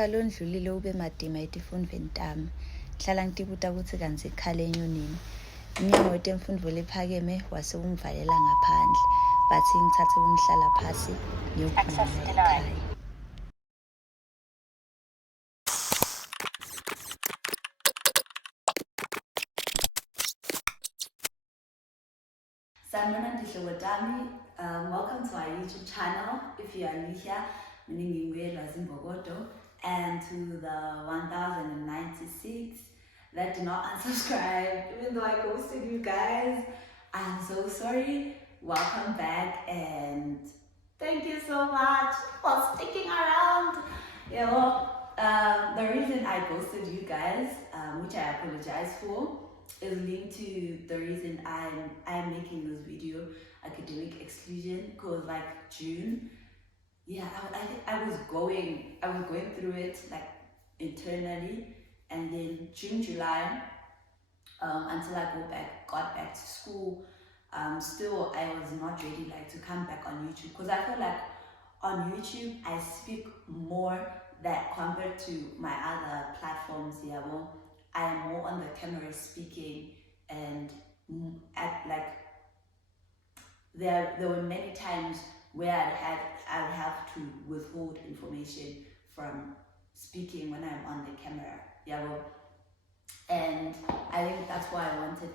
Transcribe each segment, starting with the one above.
Unyaka lo ndlulile ube madima etifundweni tami. Ngihlala ngitibuta kutsi kantsi ikhalenyo nini. Umnyango wetemfundvo lephakeme wase ungivalela ngaphandle. Bathi ngithathe ungihlala phasi ngiyokhuluma ekhaya. Sanibonani tihlobo tami. Welcome to our YouTube channel. If you are new here, and to the 1096 that do not unsubscribe, even though I ghosted you guys. I'm so sorry. Welcome back and thank you so much for sticking around. The reason I ghosted you guys, which I apologize for, is linked to the reason I'm making this video, academic exclusion, because like June, I was going through it like internally, and then June, July, until I got back to school, still I was not ready like to come back on YouTube, because I feel like on YouTube I speak more that compared to my other platforms. I am more on the camera speaking, and there were many times where I'd have to withhold information from speaking when I'm on the camera. And I think that's why I wanted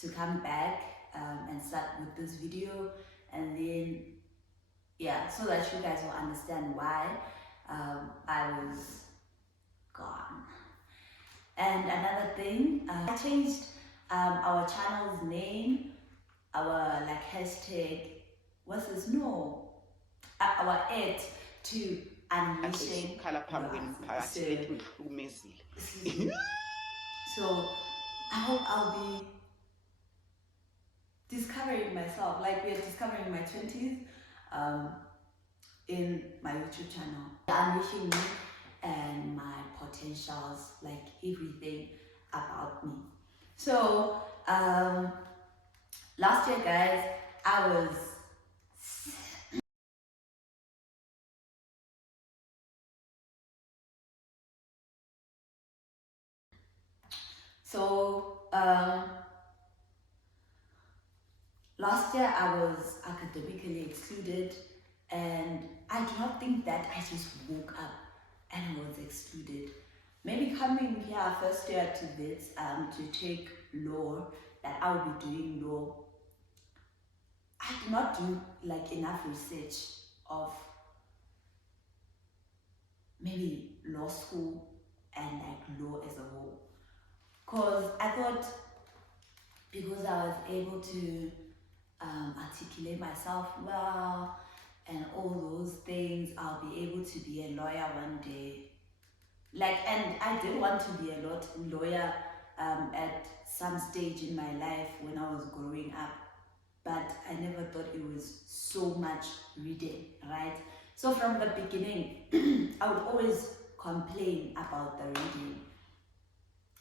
to come back and start with this video, and then so that you guys will understand why I was gone. And another thing, I changed our channel's name, our hashtag, our ad to unleashing. So I hope I'll be discovering myself, like we are discovering my 20s in my YouTube channel, unleashing me and my potentials, like everything about me. So last year, guys, I was last year I was academically excluded, and I do not think that I just woke up and I was excluded. Maybe coming here first year to this to take law, that I will be doing law, I did not do like enough research of maybe law school and like law as a whole, because I thought because I was able to articulate myself well and all those things, I'll be able to be a lawyer one day. And I did want to be a lawyer at some stage in my life when I was growing up, but I never thought it was so much reading, right? So from the beginning, I would always complain about the reading.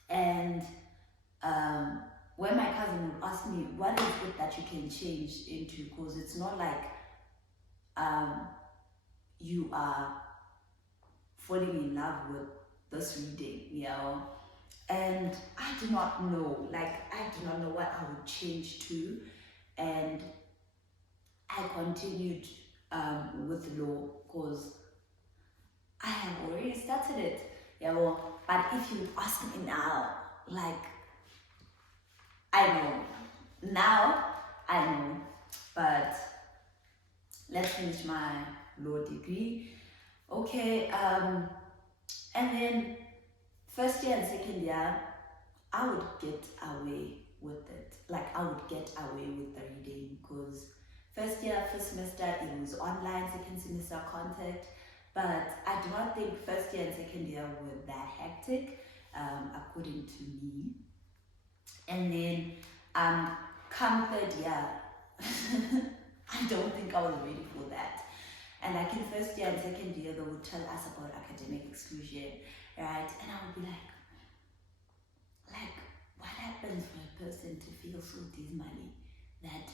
And when my cousin would ask me, what is it that you can change into? Because it's not like you are falling in love with this reading, and I do not know, what I would change to, and I continued with law because I have already started it, but if you ask me now, I know, but let's finish my law degree. Okay, and then first year and second year, I would get away with it. I would get away with the reading, because first semester, it was online, second semester contact, but I do not think first year and second year were that hectic, according to me. And then come third year, I don't think I was ready for that. And like in first year and second year, they would tell us about academic exclusion, right? And I would be like, what happens for a person to feel so dismally that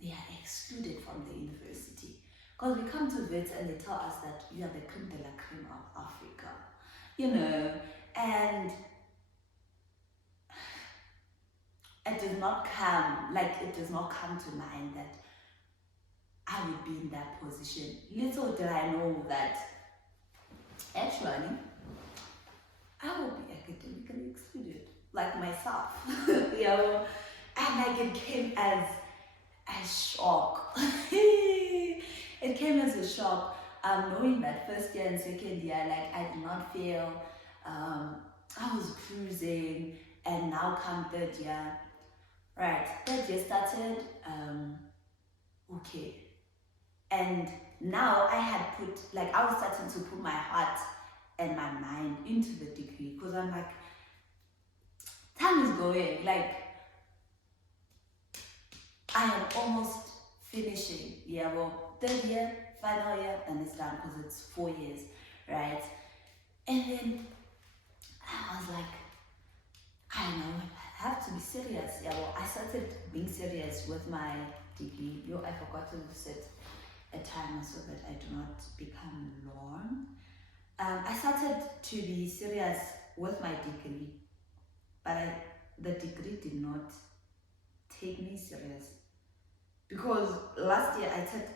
they are excluded from the university? Because we come to vets and they tell us that you are the creme de la creme of Africa, you know, and it does not come to mind that I would be in that position. Little did I know that actually I will be academically excluded, like myself, you know, and like it came as a shock. It came as a shock, knowing that first year and second year, like I did not feel, I was cruising, and now come third year, right? Third year started, okay, and now I was starting to put my heart and my mind into the degree, because I'm like, time is going, like I am almost finishing, yeah, well, third year, final year, and it's done, because it's 4 years, right? And then I was like, I know, I have to be serious, yeah, well, I started being serious with my degree. I forgot to set a timer so that I do not become long. I started to be serious with my degree, but the degree did not take me serious, because last year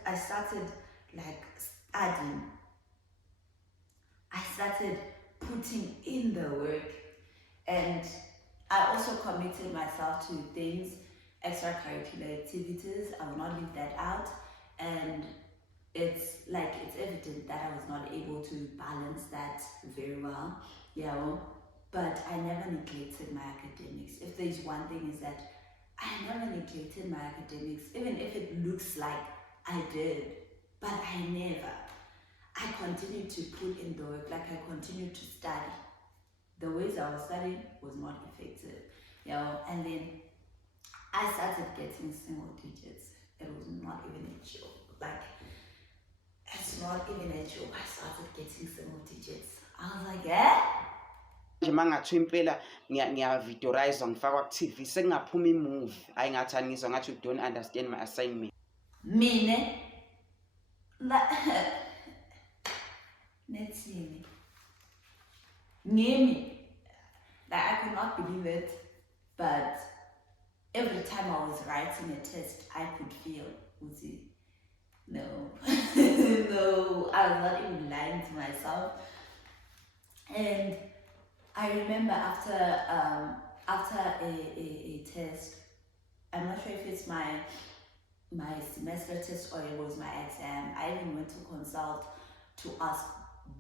I started like studying. I started putting in the work, and I also committed myself to things, extracurricular activities. I will not leave that out, and it's evident that I was not able to balance that very well, yeah. But I never neglected my academics. If there's one thing, is that I never neglected my academics, even if it looks like I did, but I never. I continued to put in the work, like I continued to study. The ways I was studying was not effective, you know, and then I started getting single digits. It was not even a joke, like, it's not even a joke. I started getting single digits. I was like, nje mangathi impela ngiyavidorize ngifakwa ku-TV sengingaphuma imovie ayingathi angizwa ngathi you don't understand my assignment. Mine nethini ngimi, like I could not believe it, but every time I was writing a test, I could feel, no, no, I was not even lying to myself. And I remember after a test, I'm not sure if it's my semester test or it was my exam, I even went to consult to ask,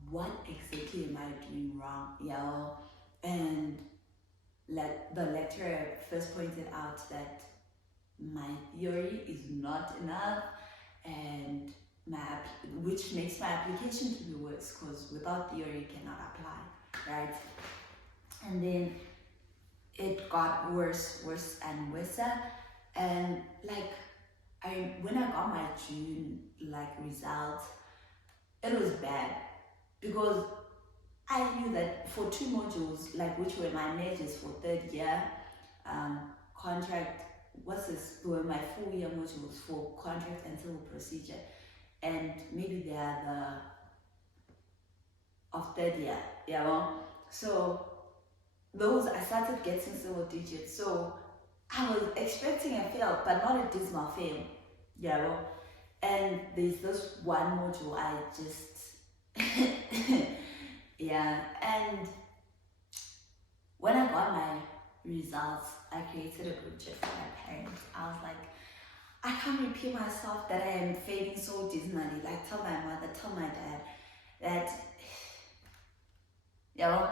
what exactly am I doing wrong, you know? And like the lecturer first pointed out that my theory is not enough, and which makes my application to be worse, because without theory you cannot apply, right? And then it got worse and worse, and like when I got my June results, it was bad, because I knew that for 2 modules, which were my majors for third year, were my 4-year modules for contract and civil procedure, and maybe they are of third year, yeah. Well, so those I started getting single digits, so I was expecting a fail, but not a dismal fail, yeah. Well, and there's this one module I just yeah. And when I got my results, I created a group chat for my parents. I was like, I can't repeat myself that I am failing so dismally. Like, tell my mother, tell my dad that, yeah.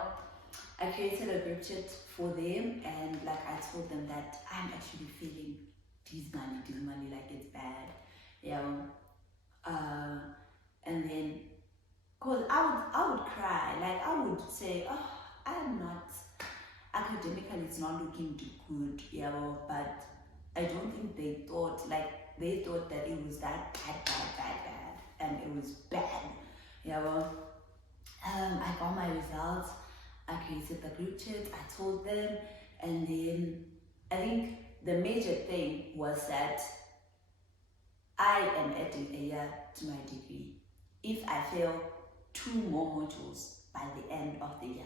I created a group chat for them, and I told them that I'm actually feeling dismally, like it's bad, yeah. And then, cause I would cry, I would say, oh, I'm not, academically it's not looking too good, yeah. But I don't think they thought that it was that bad, and it was bad, yeah. I got my results, I created the group chat, I told them, and then I think the major thing was that I am adding a year to my degree if I fail 2 more modules by the end of the year.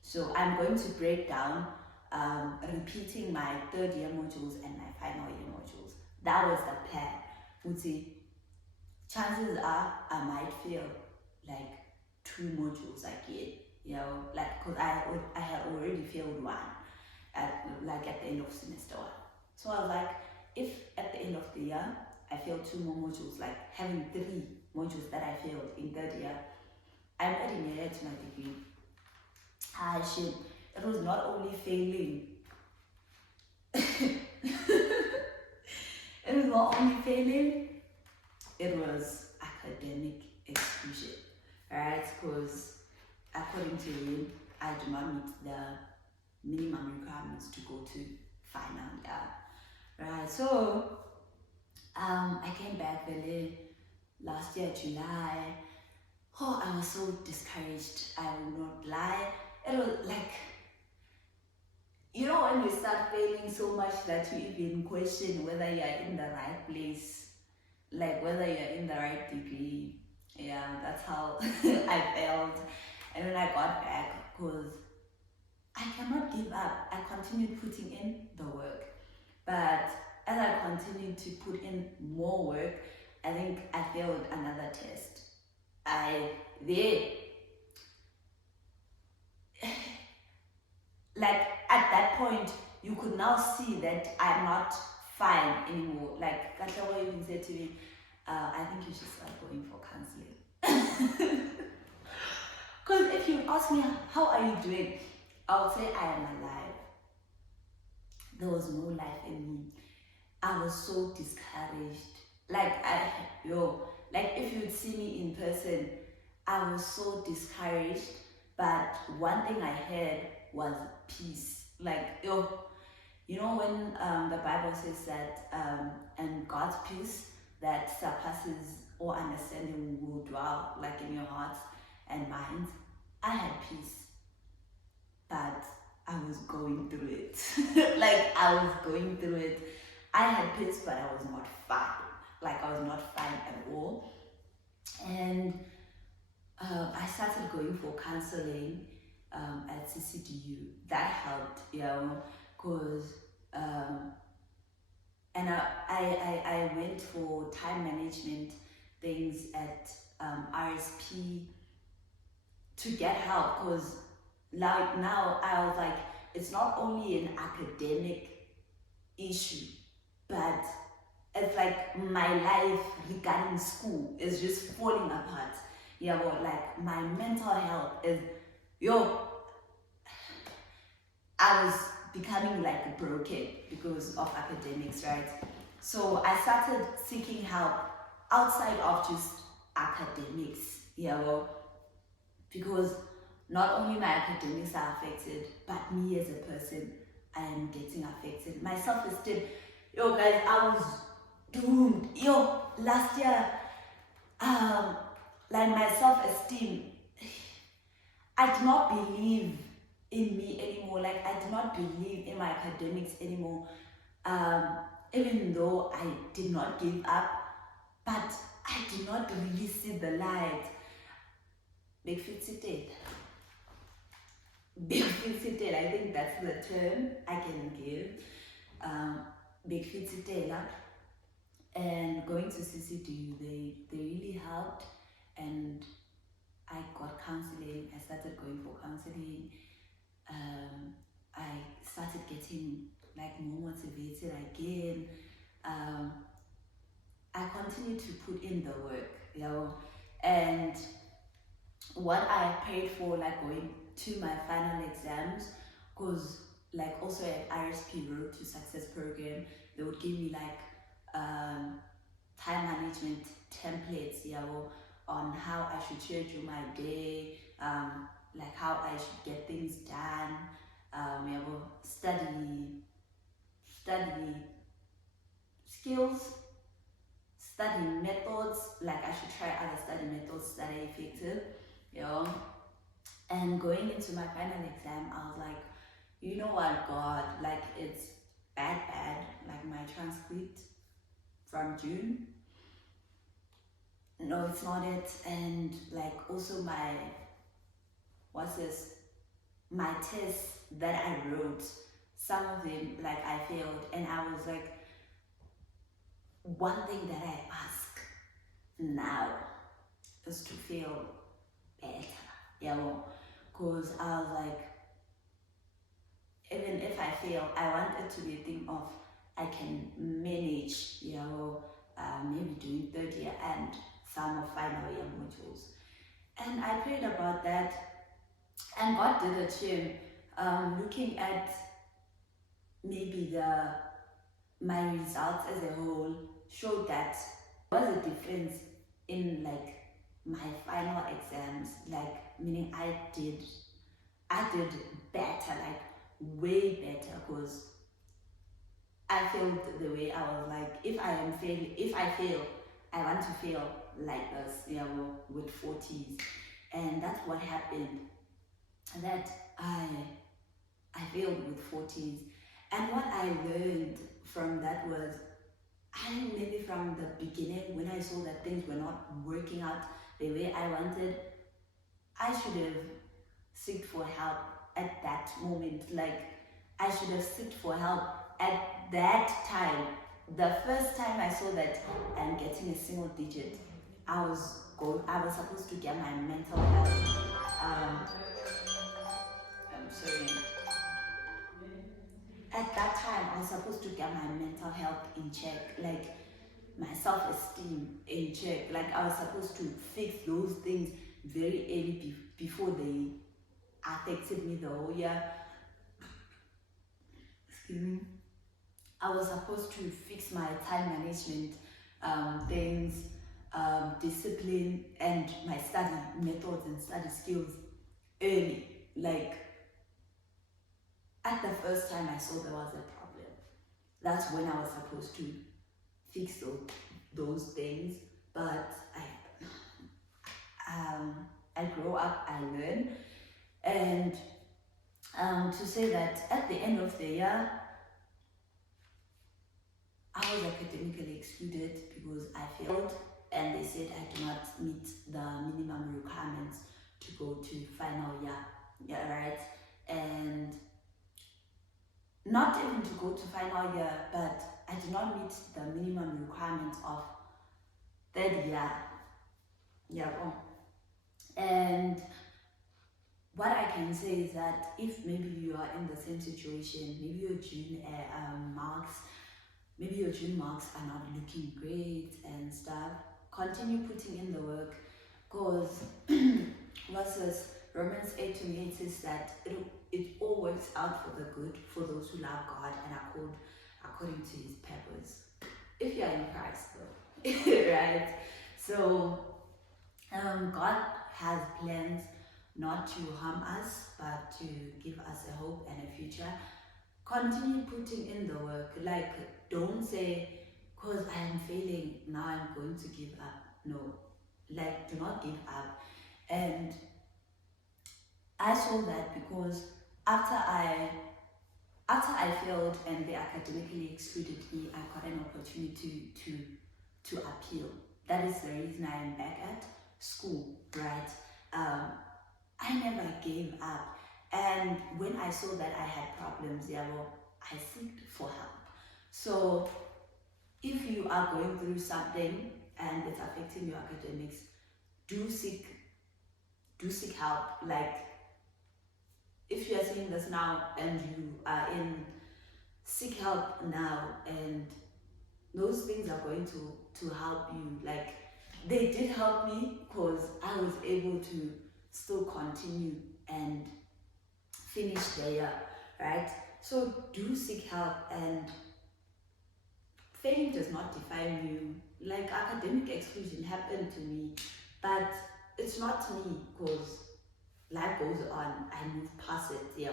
So I'm going to break down repeating my 3rd year modules and my final year modules. That was the plan. Uti, chances are I might fail like 2 modules again, like because I had already failed one at the end of semester 1. So I was like, if at the end of the year I fail 2 more modules, like having 3 modules that I failed in 3rd year, I'm adding a year to my degree. It was not only failing, it was not only failing, it was academic exclusion, right? Because according to him, I do not meet the minimum requirements to go to final year, right? So I came back really last year, July. Oh, I was so discouraged, I will not lie. It was like, when you start failing so much that you even question whether you're in the right place, like whether you're in the right degree. Yeah, that's how I felt. And when I got back, because I cannot give up, I continued putting in the work. But as I continued to put in more work, I think I failed another test. Like at that point, you could now see that I'm not fine anymore. Like Katlawa even said to me, I think you should start going for counseling. Because if you ask me, how are you doing? I would say I am alive. There was no life in me. I was so discouraged. Like if you'd see me in person, I was so discouraged. But one thing I had was peace. Like, when the Bible says that, and God's peace that surpasses all understanding will dwell like in your hearts and minds. I had peace, but I was going through it. Like, I was going through it. I had peace, but I was not fine. Like, I was not fine at all. And I started going for counseling at CCDU. That helped, because and I went for time management things at RSP to get help, because like now I was like, it's not only an academic issue, but it's like my life regarding school is just falling apart. Like my mental health is, I was becoming like broken because of academics, right? So I started seeking help outside of just academics, because not only my academics are affected, but me as a person, I am getting affected. My self-esteem, guys, I was doomed. Last year, like my self-esteem, I did not believe in me anymore. Like, I did not believe in my academics anymore. Even though I did not give up, but I did not really see the light. Big fixated. I think that's the term I can give. Big fixated. And going to CCDU, they really helped, and I got counseling. I started going for counseling. I started getting like more motivated again. I continued to put in the work, and what I paid for, like going to my final exams, because like also at RSP Road to Success program, they would give me like time management templates, on how I should schedule my day, like how I should get things done, study skills, study methods, like I should try other study methods that are effective, and going into my final exam, I was like, you know what, God, like it's bad, like my transcript from June, no, it's not it. And like also my tests that I wrote, some of them like I failed, and I was like, one thing that I ask now is to feel better, yeah, because I was like, even if I fail, I want it to be a thing of I can manage, maybe doing third year and some of final year modules. And I prayed about that, and God did it too. Looking at maybe my results as a whole showed that there was a difference in like my final exams, like meaning I did better, like way better, because I felt the way I was like, if I fail, I want to fail like this, with 40s. And that's what happened, that I failed with 40s. And what I learned from that was, I think maybe from the beginning, when I saw that things were not working out the way I wanted, I should have sought for help at that moment. Like, I should have sought for help at that time. The first time I saw that I'm getting a single digit, I was supposed to get my mental health. I'm sorry. At that time, I was supposed to get my mental health in check, like my self-esteem in check. Like, I was supposed to fix those things very early before they affected me the whole year. Excuse me. I was supposed to fix my time management things, discipline, and my study methods and study skills early. Like, at the first time I saw there was a problem, that's when I was supposed to fix those things. But I grow up, I learn, and to say that at the end of the year, I was academically excluded because I failed, and they said I do not meet the minimum requirements to go to final year. Yeah, right? And not even to go to final year, but I did not meet the minimum requirements of third year. Yeah. And what I can say is that if maybe you are in the same situation, maybe your June marks are not looking great and stuff, continue putting in the work, because versus Romans 8:28 says that it all works out for the good for those who love God and are called according to his purpose. If you are in Christ though, right? So God has plans not to harm us, but to give us a hope and a future. Continue putting in the work. Like, don't say, because I am failing, now I'm going to give up. No, like, do not give up. And I saw that because after I failed and they academically excluded me, I got an opportunity to appeal. That is the reason I am back at school, right? I never gave up. And when I saw that I had problems, I sought for help. So if you are going through something and it's affecting your academics, do seek help. Like, if you are seeing this now and you are seek help now, and those things are going to help you. Like, they did help me because I was able to still continue and finish the year, right? So do seek help, and failing does not define you. Like, academic exclusion happened to me, but it's not me, because life goes on. I move past it.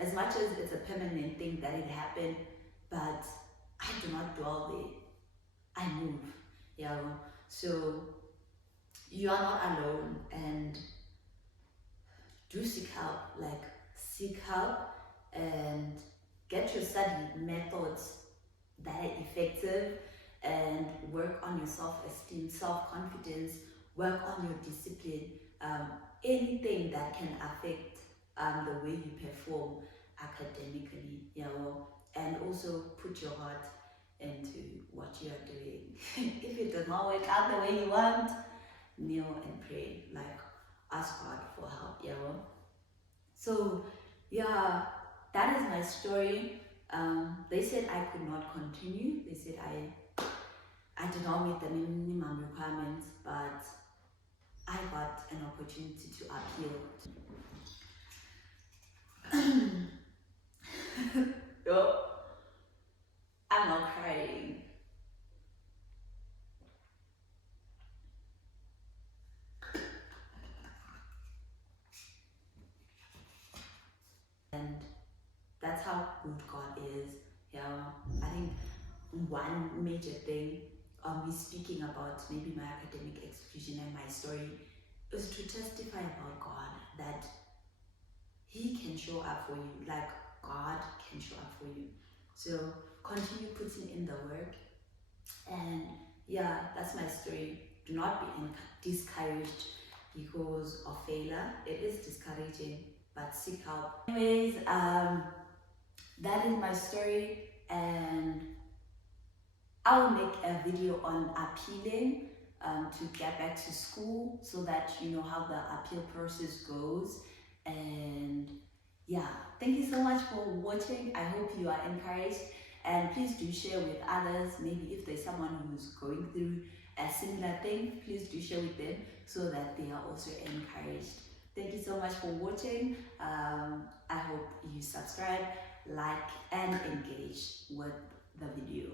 As much as it's a permanent thing that it happened, but I do not dwell there. I move. So you are not alone, and do seek help. Like, seek help and get your study methods that are effective, and work on your self-esteem, self-confidence, work on your discipline, anything that can affect the way you perform academically, and also put your heart into what you are doing. If it does not work out the way you want, kneel and pray, like ask God for help, So that is my story. They said I could not continue. They said I did not meet the minimum requirements, but I got an opportunity to appeal. Yo, I'm not crying. And that's how good God is. I think one major thing me speaking about maybe my academic exclusion and my story is to testify about God, that He can show up for you, like God can show up for you. So continue putting in the work, and that's my story. Do not be discouraged because of failure. It is discouraging, but seek help. Anyways, that is my story, and I'll make a video on appealing to get back to school, so that you know how the appeal process goes. And thank you so much for watching. I hope you are encouraged, and please do share with others. Maybe if there's someone who's going through a similar thing, please do share with them so that they are also encouraged. Thank you so much for watching. I hope you subscribe, like, and engage with the video.